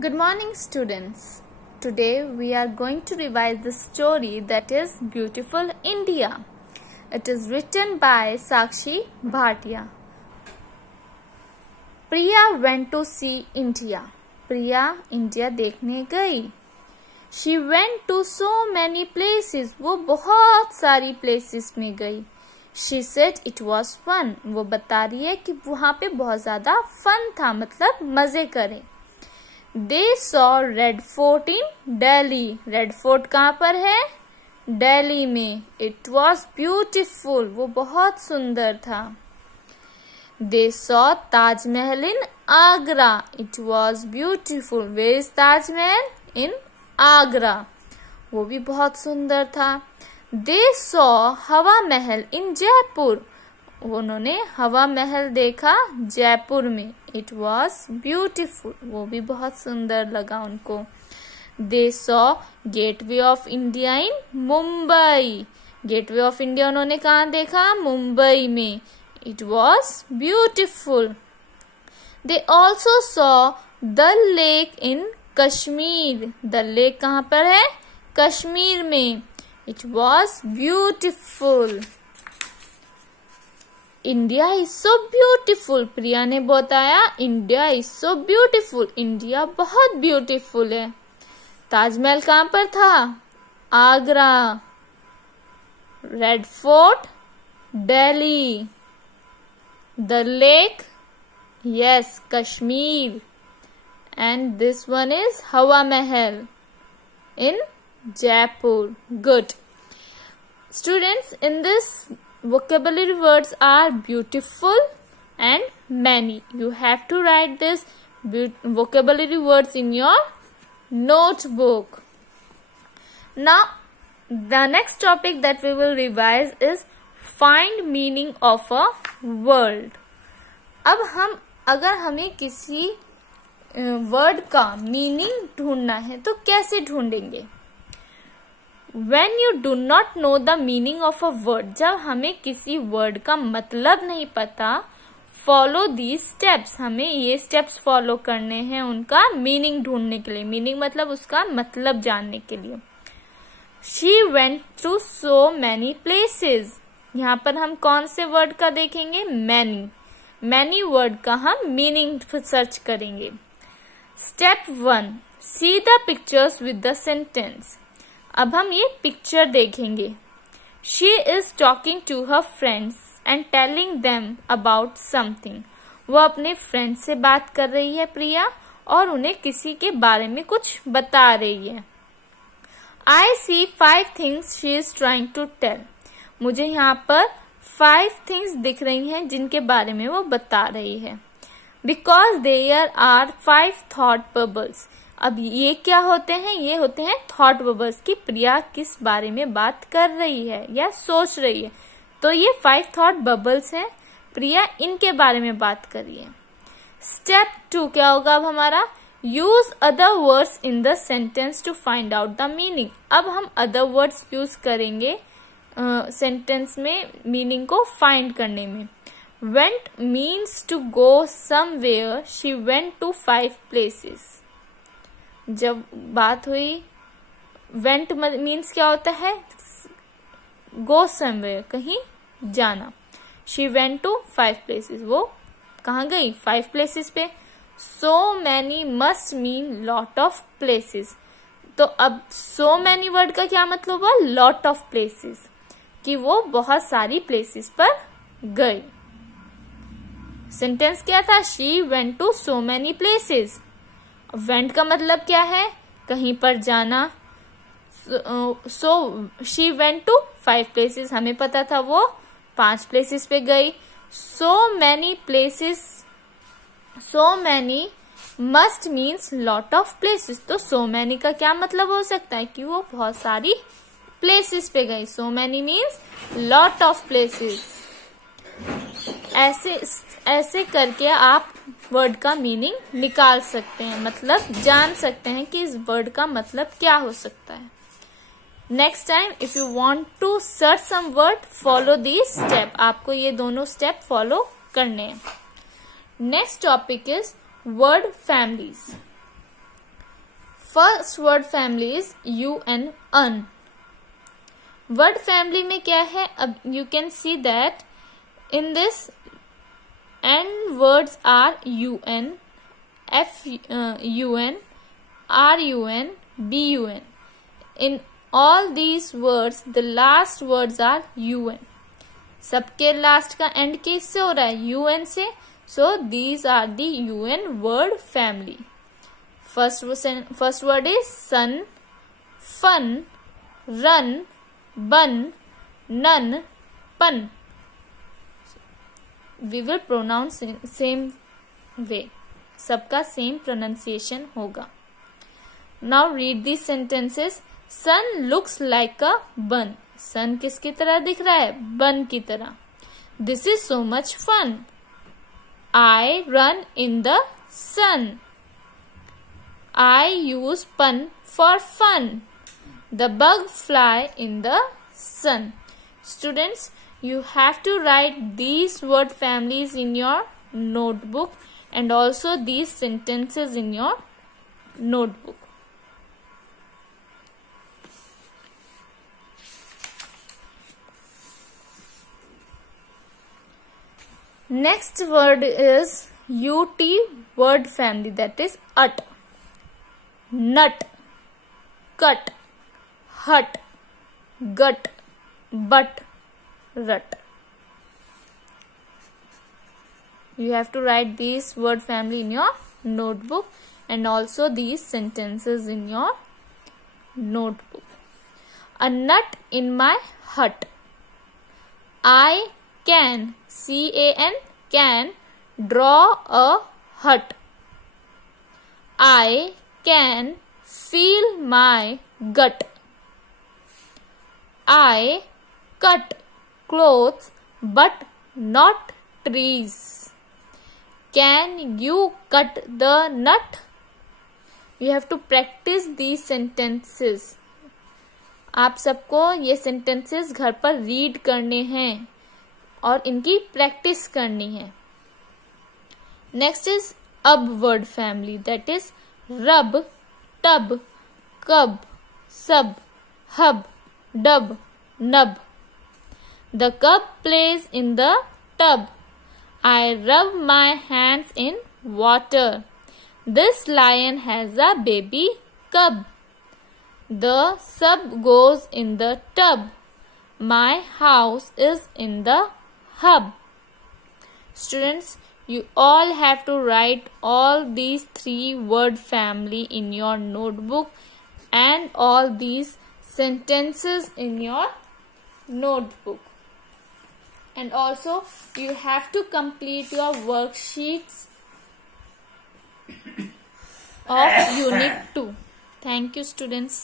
Good morning, students. Today we are going to revise the story that is Beautiful India. It is written by Sakshi Bhatia. Priya went to see India. Priya India देखने गई. She went to so many places. वो बहुत सारी places में गई. She said it was fun. वो बता रही है कि वहाँ पे बहुत ज़्यादा fun था, मतलब मज़े करें. They saw Red Fort in Delhi. Red Fort कहाँ पर है? दिल्ली में. It was beautiful. वो बहुत सुंदर था. They saw Taj Mahal in Agra. It was beautiful. Where is Taj Mahal? In Agra. वो भी बहुत सुंदर था. They saw हवा महल in Jaipur. उन्होंने हवा महल देखा जयपुर में. It was beautiful. वो भी बहुत सुंदर लगा उनको. They saw Gateway of India in Mumbai. Gateway of India उन्होंने कहाँ देखा? मुंबई में. It was beautiful. They also saw Dal Lake in Kashmir. Dal Lake कहाँ पर है? कश्मीर में. It was beautiful. India is so beautiful. Priya ने बताया India is so beautiful. India बहुत ब्यूटीफुल है. ताजमहल कहाँ पर था? Agra. Red fort Delhi. The lake yes Kashmir. And this one is Hawa Mahal in Jaipur. Good. Students, in this vocabulary words are beautiful and many. You have to write this vocabulary words in your notebook. Now the next topic that we will revise is find meaning of a word. अब अगर हमें किसी word का meaning ढूंढना है तो कैसे ढूंढेंगे? When you do not know the meaning of a word, जब हमें किसी वर्ड का मतलब नहीं पता, follow these steps. हमें ये steps follow करने हैं उनका मीनिंग ढूंढने के लिए. मीनिंग मतलब उसका मतलब जानने के लिए. She went to so many places. यहाँ पर हम कौन से वर्ड का देखेंगे? many. many वर्ड का हम मीनिंग सर्च करेंगे. Step 1. See the pictures with the sentence. अब हम ये पिक्चर देखेंगे. She is talking to her friends and telling them about something. वो अपने फ्रेंड से बात कर रही है प्रिया, और उन्हें किसी के बारे में कुछ बता रही है. I see 5 things she is trying to tell. मुझे यहाँ पर 5 things दिख रही हैं जिनके बारे में वो बता रही है. Because there are 5 thought bubbles. अब ये क्या होते हैं? ये होते हैं थॉट बबल्स की प्रिया किस बारे में बात कर रही है या सोच रही है. तो ये 5 थॉट बबल्स हैं. प्रिया इनके बारे में बात कर रही है. स्टेप 2 क्या होगा अब हमारा? Use other words in the sentence to find out the meaning. अब हम अदर वर्ड्स यूज करेंगे सेंटेंस में मीनिंग को फाइंड करने में. Went means to go somewhere. She went to 5 places. जब बात हुई, वेंट मीन्स क्या होता है? गो समवेयर, कहीं जाना. She went to 5 places. वो कहाँ गई? 5 प्लेसेस पे. So many must mean lot of places. तो अब सो मैनी वर्ड का क्या मतलब हुआ? लॉट ऑफ प्लेसेस, कि वो बहुत सारी प्लेसेस पर गई. सेंटेंस क्या था? She went to so many places. Went का मतलब क्या है? कहीं पर जाना. So she went to 5 places. हमें पता था वो 5 प्लेसेस पे गई. So many places, so many must means lot of places. तो सो मैनी का क्या मतलब हो सकता है? कि वो बहुत सारी प्लेसेस पे गई. So many means lot of places. ऐसे करके आप वर्ड का मीनिंग निकाल सकते हैं, मतलब जान सकते हैं कि इस वर्ड का मतलब क्या हो सकता है. Next time if you want to search some word, follow this step. आपको ये दोनों स्टेप फॉलो करने हैं. Next topic is word families. First word family is u n un. Word family में क्या है? अब you can see that in this end words are u n, f u n, r u n, b u n. In all these words the last words are u N. सबके last का end किससे हो रहा है? U n से. So these are the u n word family. First word is sun, fun, run, bun, nun, pun. We will pronounce same way. सबका same pronunciation होगा. Now read the sentences. Sun looks like a bun. Sun किसकी तरह दिख रहा है? Bun की तरह. This is so much fun. I run in the sun. I use pun for fun. The bug fly in the sun. Students, you have to write these word families in your notebook and also these sentences in your notebook. Next word is UT word family, that is ut. Nut, cut, hut, gut, but, rut. You have to write these word family in your notebook and also these sentences in your notebook. A nut in my hut. I can, C-A-N, can draw a hut. I can feel my gut. I cut clothes but not trees. Can you cut the nut? You have to practice these sentences. आप सबको ये sentences घर पर read करने हैं और इनकी practice करनी है. Next is अब word family, that is rub, tub, cub, sub, hub, dub, nub. The cub plays in the tub. I rub my hands in water. This lion has a baby cub. The sub goes in the tub. My house is in the hub. Students, you all have to write all these 3 word family in your notebook and all these sentences in your notebook. And also you have to complete your worksheets of Unit 2. Thank you, students.